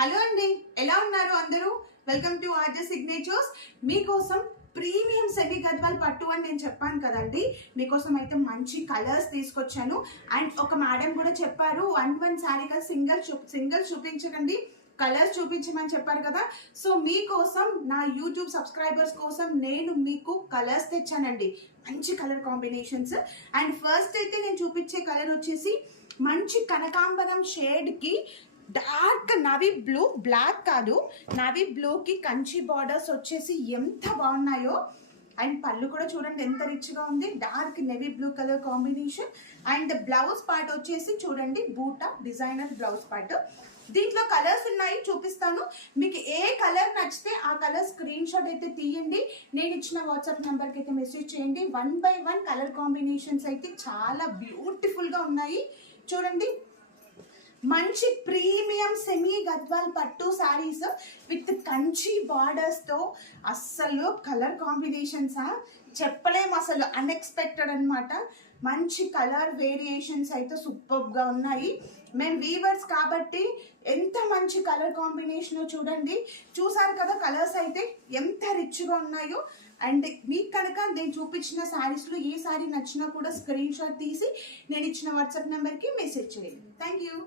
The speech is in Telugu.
హలో అండి, ఎలా ఉన్నారు అందరూ? Welcome to RJ signatures. మీకోసం ప్రీమియం సెమీ గద్వాల్ పట్టు అని నేను చెప్పాను కదండి. మీకోసం అయితే మంచి కలర్స్ తీసుకొచ్చాను. అండ్ ఒక మేడం కూడా చెప్పారు, వన్ శారీ కదా సింగిల్ చూపించకండి, కలర్స్ చూపించమని చెప్పారు కదా. సో మీకోసం నా యూట్యూబ్ సబ్స్క్రైబర్స్ కోసం నేను మీకు కలర్స్ తెచ్చానండి, మంచి కలర్ కాంబినేషన్స్. అండ్ ఫస్ట్ అయితే నేను చూపించే కలర్ వచ్చేసి మంచి కనకాంబరం షేడ్కి డార్క్ నవీ బ్లూ, బ్లాక్ కాదు, నవీ బ్లూకి కంచి బార్డర్స్ వచ్చేసి ఎంత బాగున్నాయో. అండ్ పళ్ళు కూడా చూడండి ఎంత రిచ్గా ఉంది, dark navy blue colour combination. And blouse part వచ్చేసి చూడండి బూటా డిజైనర్ బ్లౌజ్ పార్ట్. దీంట్లో కలర్స్ ఉన్నాయి, చూపిస్తాను. మీకు ఏ కలర్ నచ్చితే ఆ కలర్ స్క్రీన్ షాట్ అయితే తీయండి, నేను ఇచ్చిన వాట్సాప్ నెంబర్కి అయితే మెసేజ్ చేయండి. 1 by 1 కలర్ కాంబినేషన్స్ అయితే చాలా బ్యూటిఫుల్గా ఉన్నాయి. చూడండి, మంచి ప్రీమియం సెమీ గద్వాల్ పట్టు శారీస్ విత్ కంచి బార్డర్స్తో. అస్సలు కలర్ కాంబినేషన్సా చెప్పలేము, అసలు అన్ఎక్స్పెక్టెడ్ అనమాట. మంచి కలర్ వేరియేషన్స్ అయితే సూపర్గా ఉన్నాయి. మేము వీవర్స్ కాబట్టి ఎంత మంచి కలర్ కాంబినేషన్ చూడండి. చూసారు కదా కలర్స్ అయితే ఎంత రిచ్గా ఉన్నాయో. అండ్ మీకు కనుక నేను చూపించిన శారీస్లో ఏ శారీ నచ్చినా కూడా స్క్రీన్ షాట్ తీసి నేను ఇచ్చిన వాట్సాప్ నెంబర్కి మెసేజ్ చేయండి. Thank you.